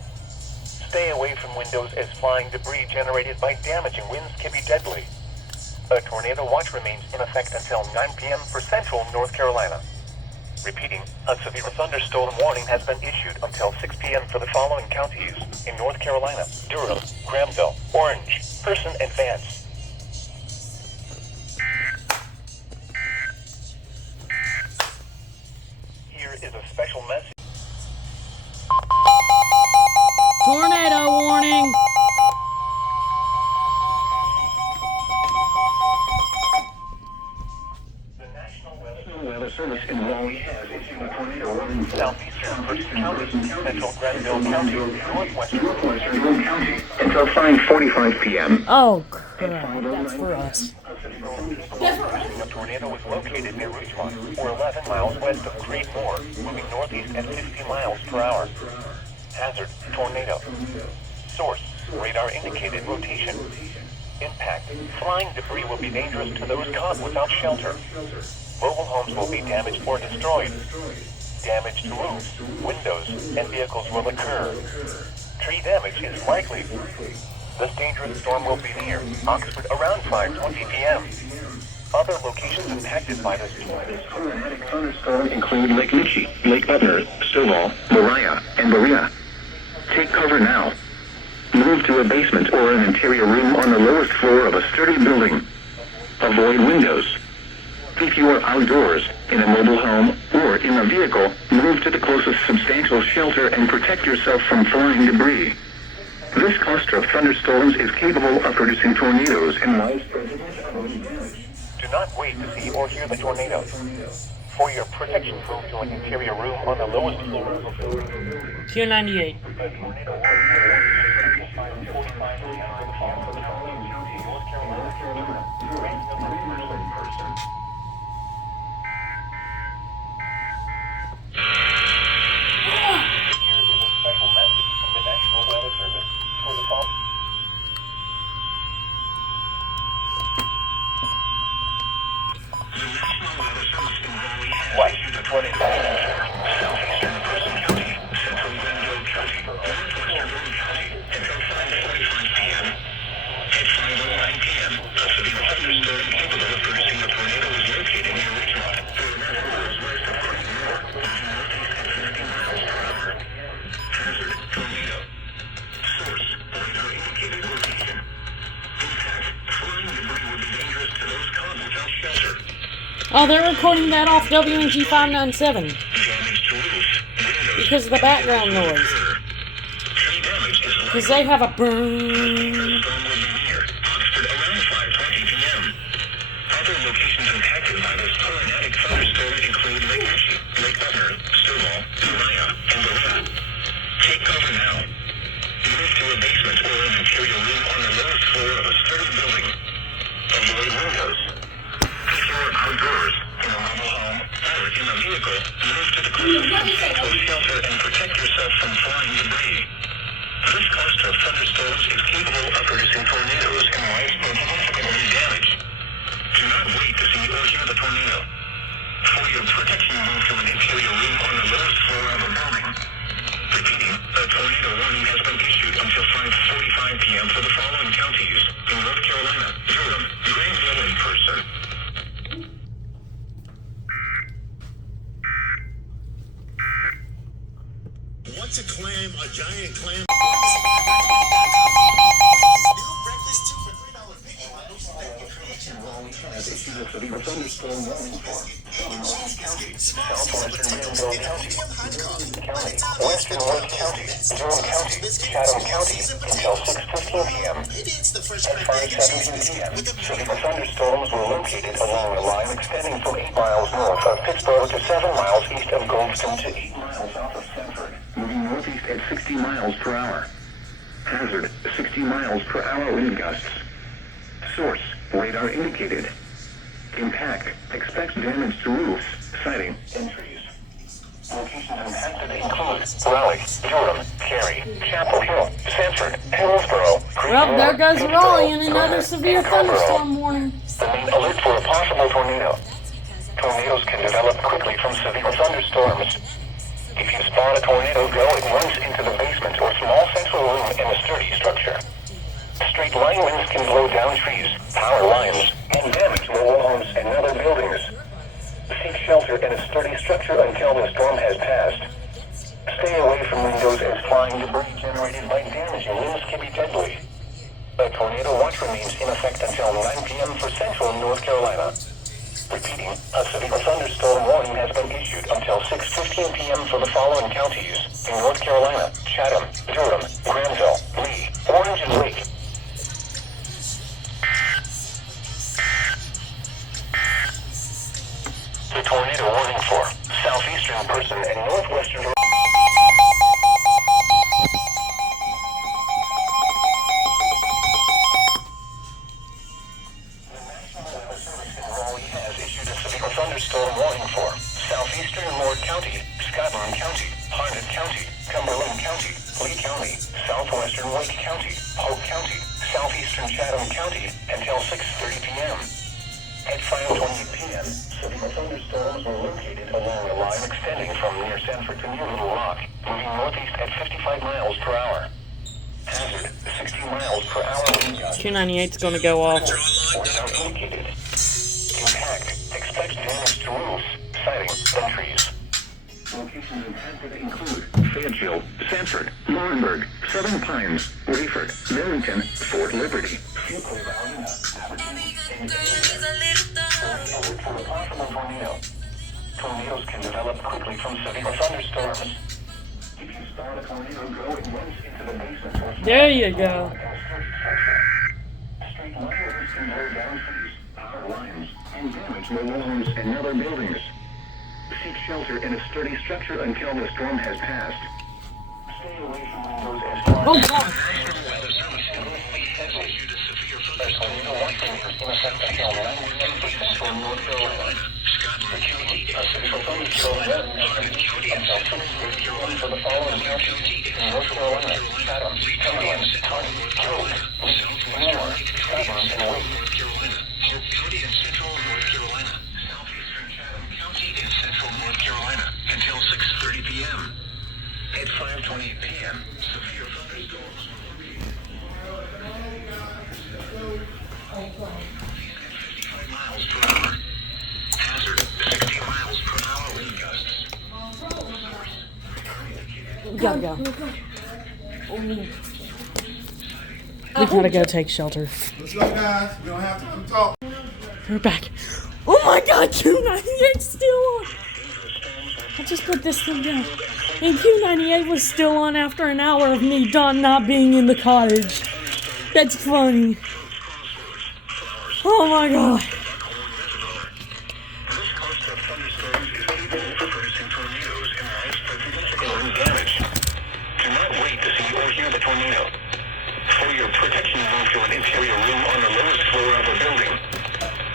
Stay away from windows as flying debris generated by damaging winds can be deadly. A tornado watch remains in effect until 9 p.m. for central North Carolina. Repeating, a severe thunderstorm warning has been issued until 6 p.m. for the following counties in North Carolina: Durham, Granville, Orange, Person, and Vance. Here is a special message. Tornado warning. The National Weather Service in Raleigh has issued a tornado warning for Southeastern First County, Central Granville County, Northwestern Durham County until 5:45 p.m. Oh crap, that's for us. A tornado was located near Ridgemont, or 11 miles west of Creedmoor, moving northeast at 50 miles per hour. Hazard, tornado. Source, radar indicated rotation. Impact, flying debris will be dangerous to those caught without shelter. Mobile homes will be damaged or destroyed. Damage to roofs, windows, and vehicles will occur. Tree damage is likely. This dangerous storm will be near Oxford around 5:20 p.m. Other locations impacted by this Tornadic thunderstorm include Lake Michie, Lake Butler, Stovall, Mariah, and Berea. Take cover now. move to a basement or an interior room on the lowest floor of a sturdy building. Avoid windows. If you are outdoors, in a mobile home, or in a vehicle, move to the closest substantial shelter and protect yourself from flying debris. This cluster of thunderstorms is capable of producing tornadoes and widespread damage. Do not wait to see or hear the tornado. For your protection, move to an interior room on the lowest floor of the building. Q98. The tornado warning is 5:45 p.m. for the following county, North Carolina, random person. Here is a special message from the National Weather Service for the following. White, 20 Southeastern Person County, Central Glenville County, Northwestern Rowan County, until 5:45 p.m. At 5:09 p.m., a severe thunderstorm capable of producing a tornado is located near Richmond, 4 miles west of Croydon Moore, moving northeast at 50 miles per hour. Hazard, tornado. Source, radar indicated location. Impact, flying debris would be dangerous to those caught without shelter. Oh, they're recording that off WNG 597 Damage to roofs, windows, because of the background noise. tree damage is Because they have a The brrrr. storm will be near Oxford around 5:20 p.m. Other locations impacted by this tornadic thunderstorm include Lake Ritchie, Lake Butner, Stonewall, Uriah, and Berea. Take cover now. Move to a basement or an interior room on the lowest floor of a sturdy building. Avoid windows. If you are outdoors, in a mobile home, or in a vehicle, move to the closest substantial shelter and protect yourself from flying debris. This cluster of thunderstorms is capable of producing tornadoes and widespread significant damage. Do not wait to see or hear the tornado. For your protection, move to an interior room on the lowest floor of a building. Repeating, a tornado warning has been issued until 5:45 p.m. for the following counties in North Carolina, Durham, Granville, and Person. Want to clam a giant clam? Has issued a severe thunderstorm warning for Southwestern Granville County, Western Wood County, Durham County, Chatham County until 6:15 p.m. At 5:17 p.m., severe thunderstorms were located along a line extending from 8 miles north of Pittsburgh to 7 miles east of Goldston to 8 miles south of Sanford, moving northeast at 60 miles per hour. Hazard, 60 miles per hour wind gusts. Source, radar indicated. Impact, expect damage to roofs, siding, and trees. Locations impacted include Raleigh, Durham, Cary, Chapel Hill, Sanford, Hillsborough, Well, there goes Pittsburgh, Raleigh in another Gwinnett, severe and Carrboro. thunderstorm warning. Remain alert for a possible tornado. Tornadoes can develop quickly from severe thunderstorms. If you spot a tornado, go at once into the basement or small central room in a sturdy structure. Straight line winds can blow down trees, power lines, and damage mobile homes and other buildings. Seek shelter in a sturdy structure until the storm has passed. Stay away from windows as flying debris generated by damaging winds can be deadly. A tornado watch remains in effect until 9 p.m. for central North Carolina. Repeating, a severe thunderstorm warning has been issued until 6:15 p.m. for the following counties in North Carolina: Chatham, Durham, Granville, Lee, Orange, and Lake. The tornado warning for southeastern Person and northwestern. Has issued a severe thunderstorm warning for southeastern Moore County, Scotland County, Harnett County, Cumberland County, Lee County, southwestern Wake County, Polk County, southeastern Chatham County until 6:30 p.m. At 5:20 p.m., severe thunderstorms were located along a line extending from near Sanford to near Little Rock, moving northeast at 55 miles per hour. Hazard, 60 miles per hour wind gusts. Q98's going to go off. Radar indicated. Impact, expect damage to roofs, siding, and trees. Locations impacted include Fayetteville, Sanford, Laurinburg, Southern Pines, Rayford, Millington, Fort Liberty. Tornadoes can develop quickly from severe thunderstorms. If you spawn a tornado, go at once into the basement or There you go. straight lines can blow down trees, power lines, and damage mobile homes and other buildings. Seek shelter in a sturdy structure until the storm has passed. Stay away from windows as far Oh God. Until 6:30 p.m. At 5:28 p.m., severe thunderstorms will be 55 miles per hour. Hazard 60 miles per hour wind gusts. We gotta go. We gotta go take shelter. Let's go, guys. We don't have to keep talking. We're back. Oh my God, Q98 still on. I just put this thing down. And Q98 was still on after an hour of me not being in the cottage. That's funny. Oh my God. This cost of thunderstorms is capable of producing tornadoes and widespread physical damage. Do not wait to see or hear the tornado. For your protection, move to an interior room on the lowest floor of a building.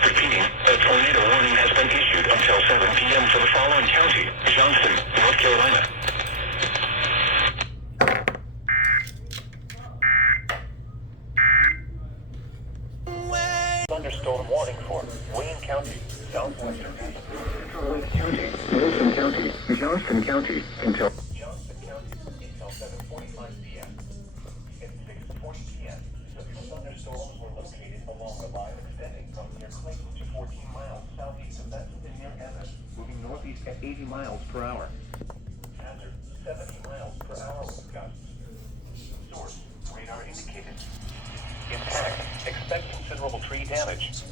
Repeating, a tornado warning has been issued until 7 p.m. for the following county: Johnston, North Carolina. Thunderstorm warning for Wayne County, southwestern Lake County, Wilson County, Johnston County, until Johnston County until 7:45 p.m. At 6:40 p.m., severe thunderstorms were located along the line extending from near Clayton to 14 miles southeast of Benson and near Emmett, moving northeast at 80 miles per hour. Hazard 70 miles per hour with gusts. Source radar indicated. Impact. Expect considerable tree damage.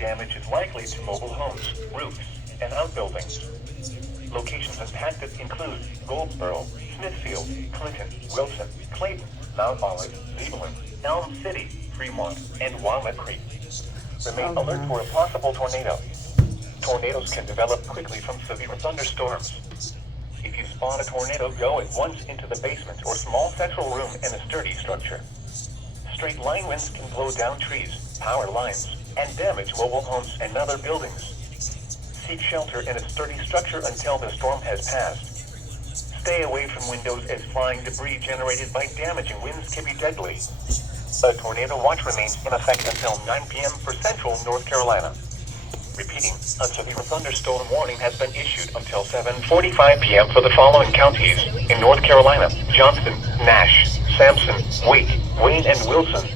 Damage is likely to mobile homes, roofs, and outbuildings. Locations impacted include Goldsboro, Smithfield, Clinton, Wilson, Clayton, Mount Olive, Cleveland, Elm City, Fremont, and Walnut Creek. Remain alert for a possible tornado. Tornadoes can develop quickly from severe thunderstorms. If you spot a tornado, go at once into the basement or small central room in a sturdy structure. Straight line winds can blow down trees, power lines, and damage mobile homes and other buildings. Seek shelter in a sturdy structure until the storm has passed. Stay away from windows as flying debris generated by damaging winds can be deadly. A tornado watch remains in effect until 9 p.m. for central North Carolina. Repeating, a severe thunderstorm warning has been issued until 7:45 p.m. for the following counties in North Carolina: Johnston, Nash, Sampson, Wake, Wayne, and Wilson.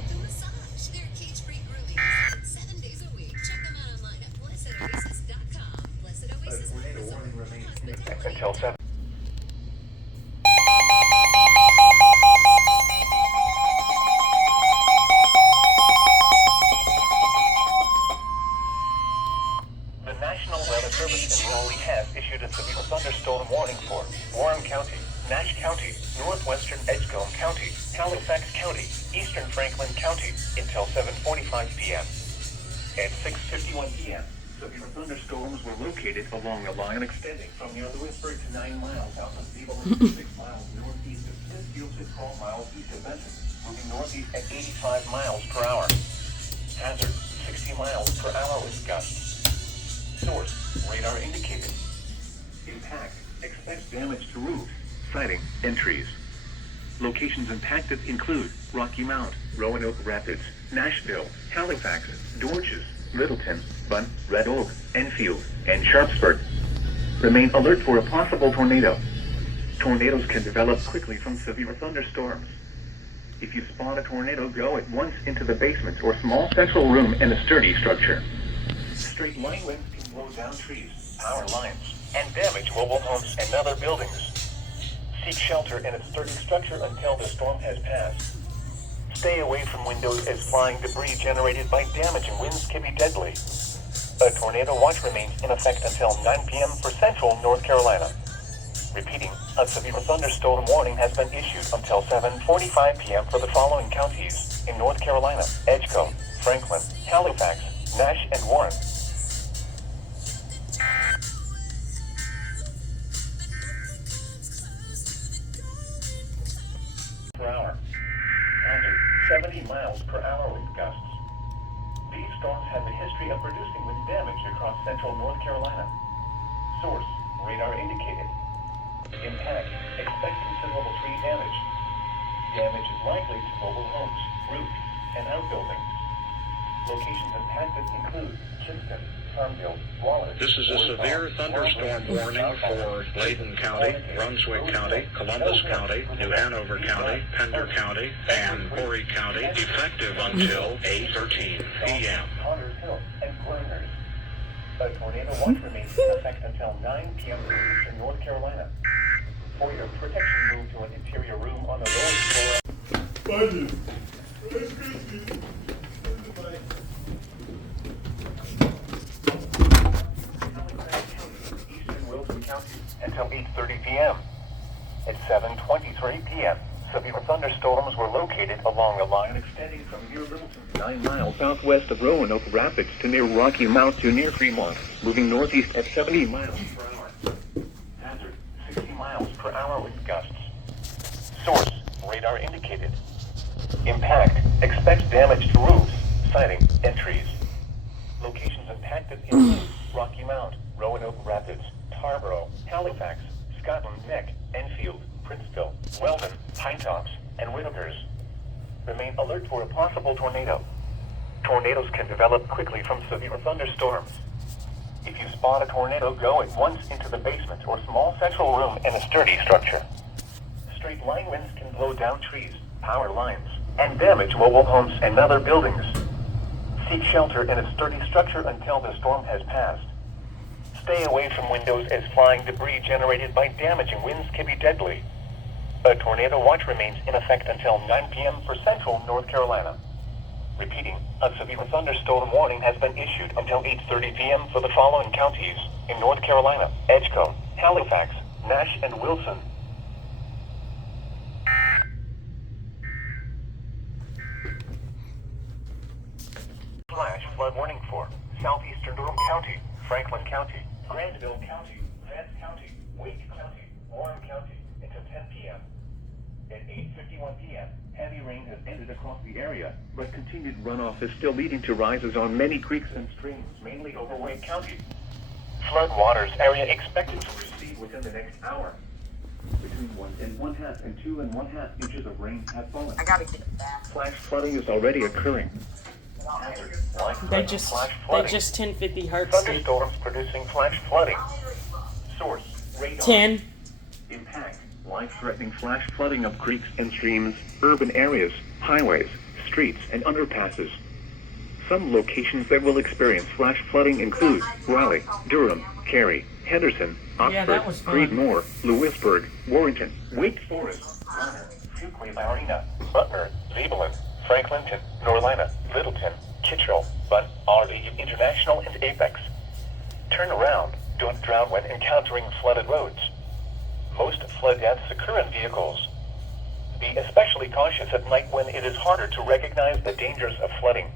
They're cage-free grooming 7 days a week. Check them out online at blessedoasis.com. Blessed Oasis. Until 7. The National Weather Service in Raleigh has issued a severe thunderstorm warning for Warren County, Nash County, Northwestern Edgecombe County, Halifax County, Eastern Franklin County until 7:45 p.m. At 6:51 p.m., severe thunderstorms were located along a line extending from near Lewisburg to 9 miles south of Cleveland, 6 miles northeast of Smithfield to 12 miles east of Benson, moving northeast at 85 miles per hour. Hazard 60 miles per hour with gusts. Source radar indicated. Impact. Expect damage to roofs, siding, and trees. Locations impacted include Rocky Mount, Roanoke Rapids, Nashville, Halifax, Dorchester, Littleton, Bunn, Red Oak, Enfield, and Sharpsburg. Remain alert for a possible tornado. Tornadoes can develop quickly from severe thunderstorms. If you spot a tornado, go at once into the basement or small central room in a sturdy structure. Straight line winds can blow down trees, power lines, and damage mobile homes and other buildings. Seek shelter in a sturdy structure until the storm has passed. Stay away from windows as flying debris generated by damaging winds can be deadly. A tornado watch remains in effect until 9 p.m. for central North Carolina. Repeating, a severe thunderstorm warning has been issued until 7:45 p.m. for the following counties in North Carolina: Edgecombe, Franklin, Halifax, Nash, and Warren. Per hour. Hazard, 70 miles per hour with gusts. These storms have a history of producing wind damage across central North Carolina. Source, radar indicated. Impact, expect considerable tree damage. Damage is likely to mobile homes, roofs, and outbuildings. Locations impacted include Kinston, Farmville, Wallace. This is a severe thunderstorm warning for Layton County, Brunswick County, Columbus County, New Hanover County, Pender County, and Horry County, effective until 8:13 p.m. Connors Hill and Grinders. A tornado watch remains in effect until 9 p.m. in eastern North Carolina. For your protection, move to an interior room on the lowest floor. Budget. Rice Krispies. Eastern Wilson County until 8:30 p.m. At 7:23 p.m., severe thunderstorms were located along a line extending from near Littleton, 9 miles southwest of Roanoke Rapids to near Rocky Mount to near Fremont, moving northeast at 70 miles per hour. Hazard, 60 miles per hour with gusts. Source, radar indicated. Impact, expect damage to roofs, siding, and trees. Locations impacted include Rocky Mount, Roanoke Rapids, Tarboro, Halifax, Scotland Neck, Enfield, Princeville, Weldon, Pine Tops, and Whitakers. Remain alert for a possible tornado. Tornadoes can develop quickly from severe thunderstorms. If you spot a tornado, go at once into the basement or small central room in a sturdy structure. Straight line winds can blow down trees, power lines, and damage mobile homes and other buildings. Seek shelter in a sturdy structure until the storm has passed. Stay away from windows as flying debris generated by damaging winds can be deadly. A tornado watch remains in effect until 9 p.m. for central North Carolina. Repeating, a severe thunderstorm warning has been issued until 8:30 p.m. for the following counties in North Carolina: Edgecombe, Halifax, Nash, and Wilson. Flash flood warning for southeastern Durham County, Franklin County, Granville County, Vance County, Wake County, Warren County until 10 p.m. At 8:51 p.m., heavy rain has ended across the area, but continued runoff is still leading to rises on many creeks and streams, mainly over Wake County. Flood waters area expected to recede within the next hour. Between 1 1/2 and 2 1/2 inches of rain have fallen. I gotta get back. Flash flooding is already occurring. Hazard, They just 1050 hertz. Thunderstorms producing flash flooding. Source, radar. 10. Impact, life-threatening flash flooding of creeks and streams, urban areas, highways, streets, and underpasses. Some locations that will experience flash flooding include Raleigh, Durham, Cary, Henderson, Yeah, that Oxford, was fun. Creedmoor, Lewisburg, Warrington, Wake Forest, Bonner, Fuquay Varina, Butner, Zebulon, Franklinton, Norlina, Littleton, Kittrell, Butte, Arley, International, and Apex. Turn around. Don't drown when encountering flooded roads. Most flood deaths occur in vehicles. Be especially cautious at night when it is harder to recognize the dangers of flooding.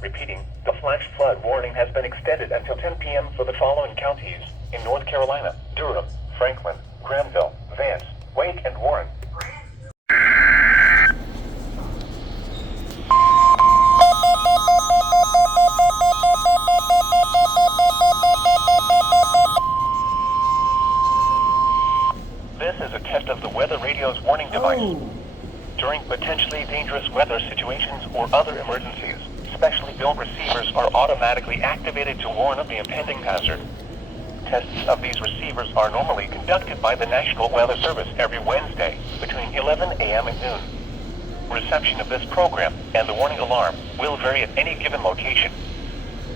Repeating, the flash flood warning has been extended until 10 p.m. for the following counties in North Carolina: Durham, Franklin, Granville, Vance, Wake, and Warren. This is a test of the Weather Radio's warning device. Oh. During potentially dangerous weather situations or other emergencies, specially built receivers are automatically activated to warn of the impending hazard. Tests of these receivers are normally conducted by the National Weather Service every Wednesday between 11 a.m. and noon. Reception of this program and the warning alarm will vary at any given location.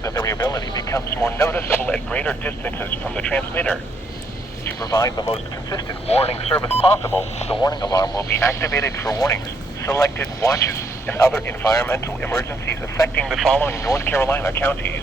The variability becomes more noticeable at greater distances from the transmitter. To provide the most consistent warning service possible, the warning alarm will be activated for warnings, selected watches, and other environmental emergencies affecting the following North Carolina counties: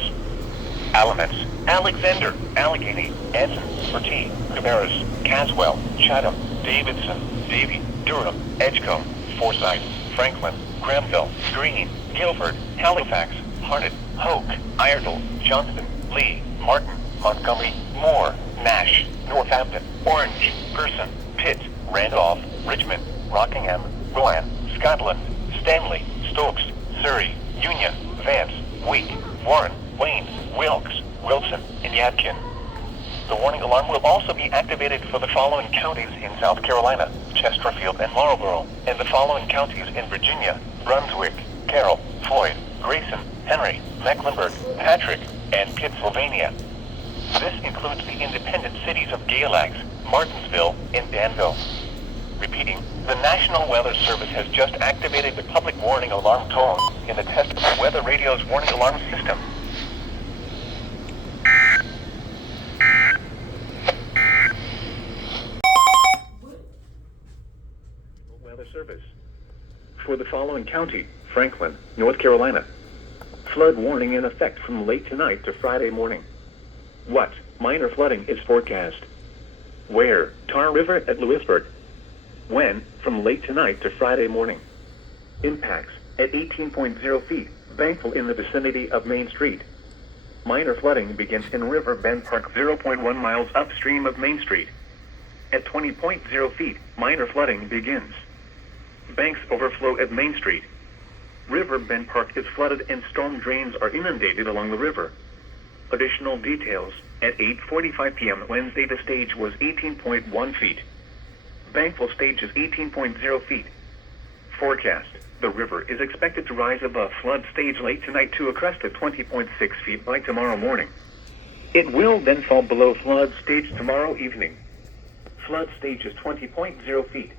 Alamance, Alexander, Allegheny, Anson, Bertie, Cabarrus, Caswell, Chatham, Davidson, Davie, Durham, Edgecombe, Forsyth, Franklin, Granville, Greene, Guilford, Halifax, Harnett, Hoke, Iredell, Johnston, Lee, Martin, Montgomery, Moore, Nash, Northampton, Orange, Gerson, Pitt, Randolph, Richmond, Rockingham, Rowan, Scotland, Stanley, Stokes, Surrey, Union, Vance, Wake, Warren, Wayne, Wilkes, Wilson, and Yadkin. The warning alarm will also be activated for the following counties in South Carolina: Chesterfield and Marlborough, and the following counties in Virginia: Brunswick, Carroll, Floyd, Grayson, Henry, Mecklenburg, Patrick, and Pittsylvania. This includes the independent cities of Galax, Martinsville, and Danville. Repeating, the National Weather Service has just activated the public warning alarm tone in the test Weather Radio's warning alarm system. Weather Service. For the following county: Franklin, North Carolina. Flood warning in effect from late tonight to Friday morning. What? Minor flooding is forecast. Where? Tar River at Lewisburg. When? From late tonight to Friday morning. Impacts: at 18.0 feet, Bankville in the vicinity of Main Street. Minor flooding begins in River Bend Park 0.1 miles upstream of Main Street. At 20.0 feet, minor flooding begins. Banks overflow at Main Street. River Bend Park is flooded and storm drains are inundated along the river. Additional details: at 8:45 p.m. Wednesday, the stage was 18.1 feet. Bankville stage is 18.0 feet. Forecast: the river is expected to rise above flood stage late tonight to a crest of 20.6 feet by tomorrow morning. It will then fall below flood stage tomorrow evening. Flood stage is 20.0 feet.